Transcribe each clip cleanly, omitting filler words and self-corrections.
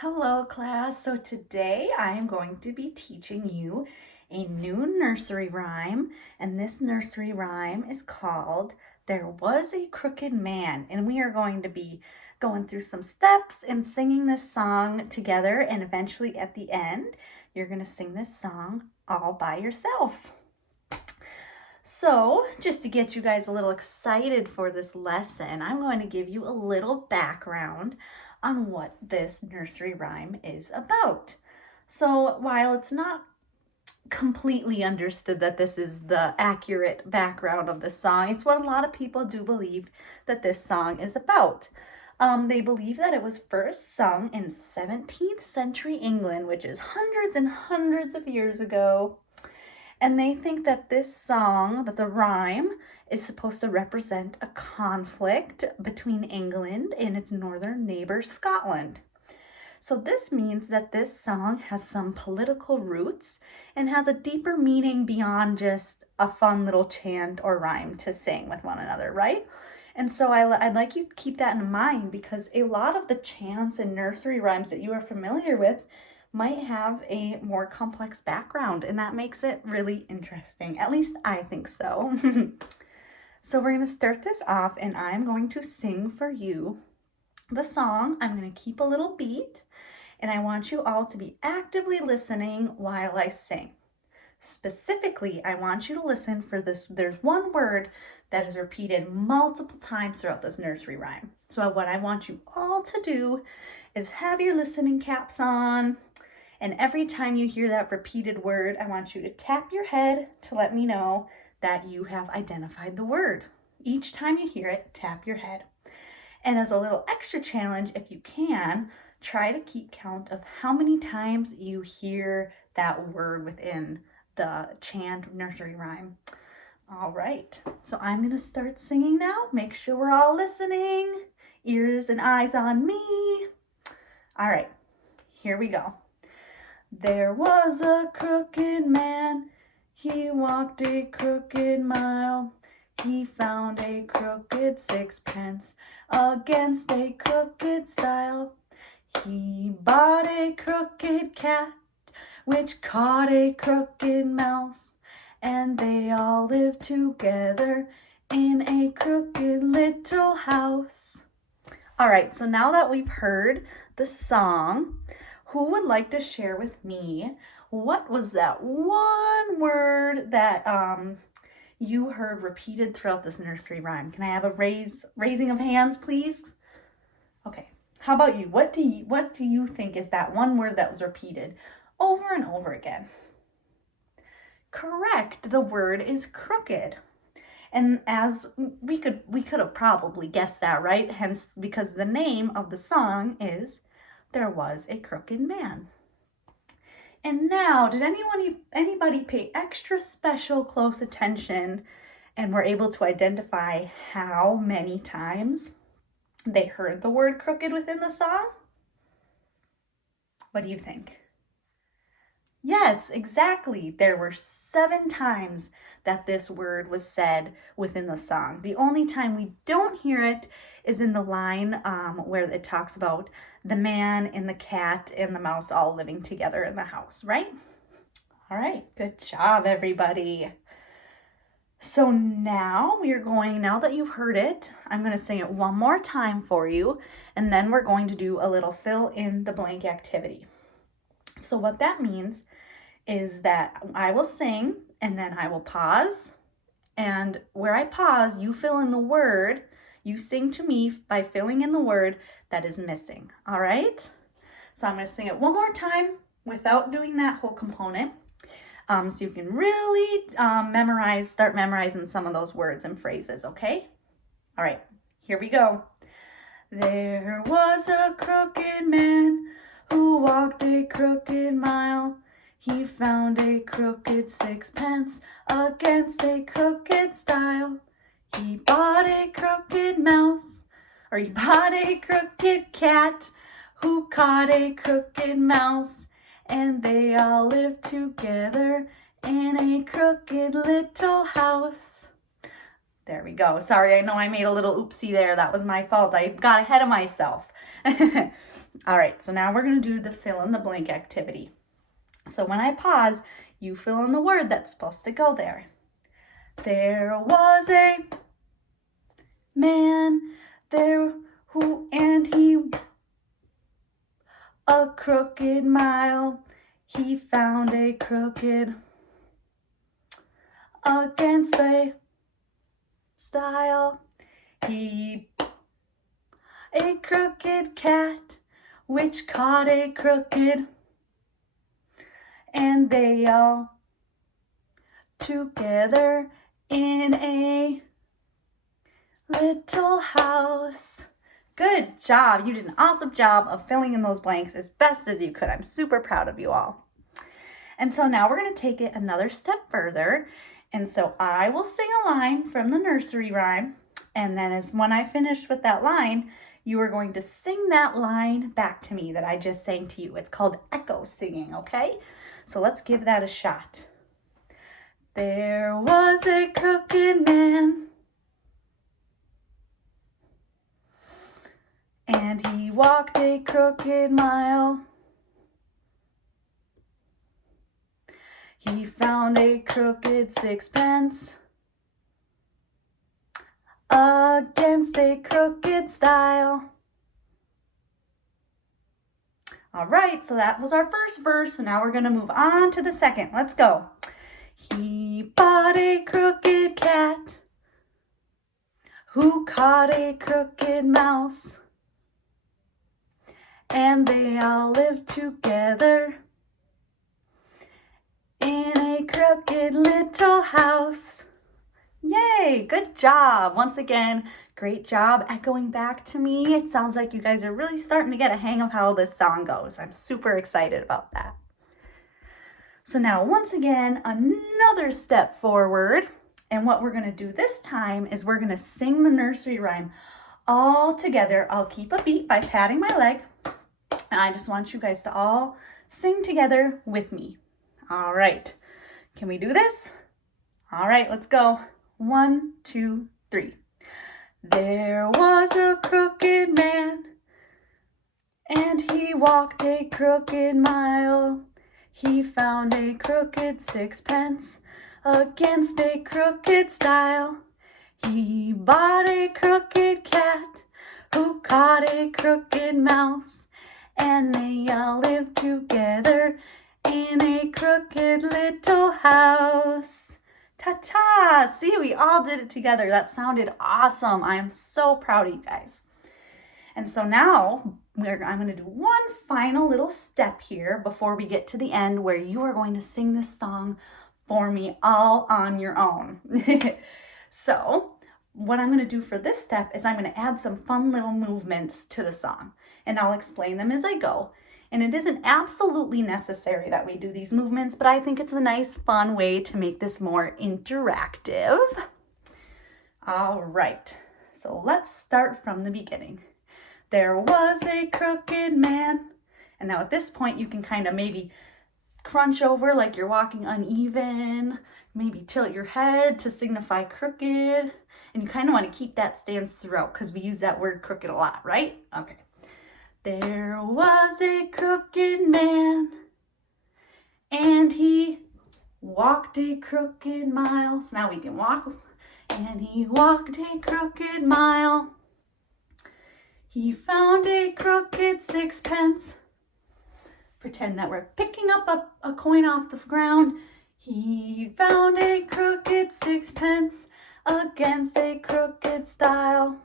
Hello class, so today I am going to be teaching you a new nursery rhyme, and this nursery rhyme is called There Was a Crooked Man, and we are going to be going through some steps and singing this song together, and eventually at the end you're going to sing this song all by yourself. So, just to get you guys a little excited for this lesson, I'm going to give you a little background on what this nursery rhyme is about. So, while it's not completely understood that this is the accurate background of the song, it's what a lot of people do believe that this song is about. They believe that it was first sung in 17th century England, which is hundreds and hundreds of years ago. And they think that this song, that the rhyme, is supposed to represent a conflict between England and its northern neighbor, Scotland. So this means that this song has some political roots and has a deeper meaning beyond just a fun little chant or rhyme to sing with one another, right? And so I'd like you to keep that in mind, because a lot of the chants and nursery rhymes that you are familiar with might have a more complex background, and that makes it really interesting. At least I think so. So we're going to start this off, and I'm going to sing for you the song. I'm going to keep a little beat, and I want you all to be actively listening while I sing. Specifically, I want you to listen for this. There's one word that is repeated multiple times throughout this nursery rhyme. So what I want you all to do is have your listening caps on, and every time you hear that repeated word, I want you to tap your head to let me know that you have identified the word. Each time you hear it, tap your head. And as a little extra challenge, if you can, try to keep count of how many times you hear that word within the chant nursery rhyme. All right, so I'm going to start singing now. Make sure we're all listening. Ears and eyes on me. All right, here we go. There was a crooked man, he walked a crooked mile. He found a crooked sixpence against a crooked stile. He bought a crooked cat, which caught a crooked mouse, and they all lived together in a crooked little house. All right, so now that we've heard the song, who would like to share with me what was that one word that you heard repeated throughout this nursery rhyme? Can I have a raising of hands, please? Okay. How about you? What do you think is that one word that was repeated over and over again? Correct. The word is crooked. And as we could have probably guessed that, right? Hence, because the name of the song is There Was a Crooked Man. And now, did anybody pay extra special close attention and were able to identify how many times they heard the word crooked within the song? What do you think? Yes, exactly. There were 7 times that this word was said within the song. The only time we don't hear it is in the line where it talks about the man and the cat and the mouse all living together in the house, right? All right, good job, everybody. So now that you've heard it, I'm going to sing it one more time for you, and then we're going to do a little fill in the blank activity. So what that means is that I will sing and then I will pause. And where I pause, you fill in the word. You sing to me by filling in the word that is missing. All right? So I'm going to sing it one more time without doing that whole component. So you can really start memorizing some of those words and phrases, okay? All right, here we go. There was a crooked man who walked a crooked mile. He found a crooked sixpence against a crooked stile. He bought a crooked cat who caught a crooked mouse, and they all lived together in a crooked little house. There we go. Sorry, I know I made a little oopsie there. That was my fault. I got ahead of myself. All right, so now we're going to do the fill in the blank activity. So when I pause, you fill in the word that's supposed to go there. There was a man there and he a crooked mile. He found a crooked against a stile. He a crooked cat which caught a crooked, and they all together in a little house. Good job. You did an awesome job of filling in those blanks as best as you could. I'm super proud of you all. And so now we're going to take it another step further. And so I will sing a line from the nursery rhyme. And then when I finish with that line, you are going to sing that line back to me that I just sang to you. It's called echo singing, okay? So let's give that a shot. There was a crooked man, and he walked a crooked mile. He found a crooked sixpence against a crooked stile. All right, so that was our first verse. So now we're going to move on to the second. Let's go. He bought a crooked cat who caught a crooked mouse, and they all lived together in a crooked little house. Yay, good job. Once again, great job echoing back to me. It sounds like you guys are really starting to get a hang of how this song goes. I'm super excited about that. So now, once again, another step forward. And what we're going to do this time is we're going to sing the nursery rhyme all together. I'll keep a beat by patting my leg. And I just want you guys to all sing together with me. All right. Can we do this? All right, let's go. 1, 2, 3. There was a crooked man, and he walked a crooked mile. He found a crooked sixpence against a crooked stile. He bought a crooked cat who caught a crooked mouse, and they all lived together in a crooked little house. Ta-ta! See, we all did it together. That sounded awesome. I'm so proud of you guys. And so now I'm going to do one final little step here before we get to the end where you are going to sing this song for me all on your own. So what I'm going to do for this step is I'm going to add some fun little movements to the song, and I'll explain them as I go. And it isn't absolutely necessary that we do these movements, but I think it's a nice, fun way to make this more interactive. All right, so let's start from the beginning. There was a crooked man. And now at this point, you can kind of maybe crunch over like you're walking uneven, maybe tilt your head to signify crooked. And you kind of want to keep that stance throughout because we use that word crooked a lot, right? Okay. There was a crooked man, and he walked a crooked mile. So now we can walk. And he walked a crooked mile. He found a crooked sixpence. Pretend that we're picking up a coin off the ground. He found a crooked sixpence against a crooked stile.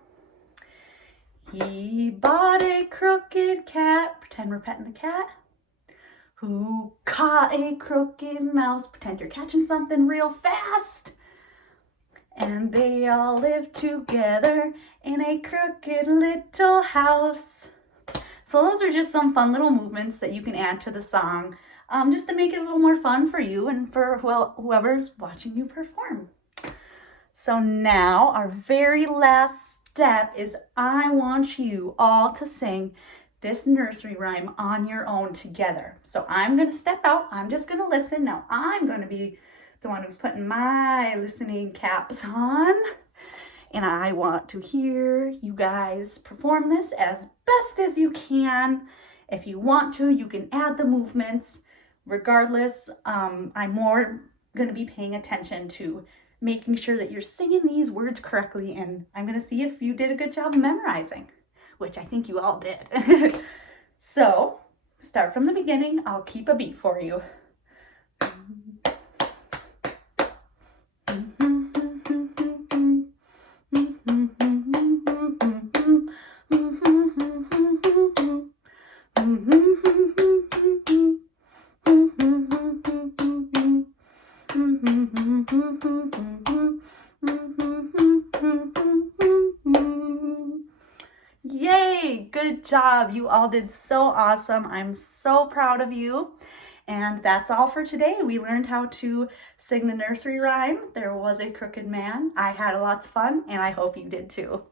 He bought a crooked cat. Pretend we're petting the cat. Who caught a crooked mouse. Pretend you're catching something real fast. And they all lived together in a crooked little house. So those are just some fun little movements that you can add to the song, just to make it a little more fun for you and for whoever's watching you perform. So now our very last step is I want you all to sing this nursery rhyme on your own together. So I'm going to step out. I'm just going to listen. Now I'm going to be the one who's putting my listening caps on. and I want to hear you guys perform this as best as you can. If you want to, you can add the movements. Regardless, I'm more going to be paying attention to making sure that you're singing these words correctly, and I'm going to see if you did a good job memorizing, which I think you all did. So, start from the beginning. I'll keep a beat for you. Yay, good job. You all did so awesome. I'm so proud of you. And that's all for today. We learned how to sing the nursery rhyme, There Was a Crooked Man. I had lots of fun, and I hope you did too.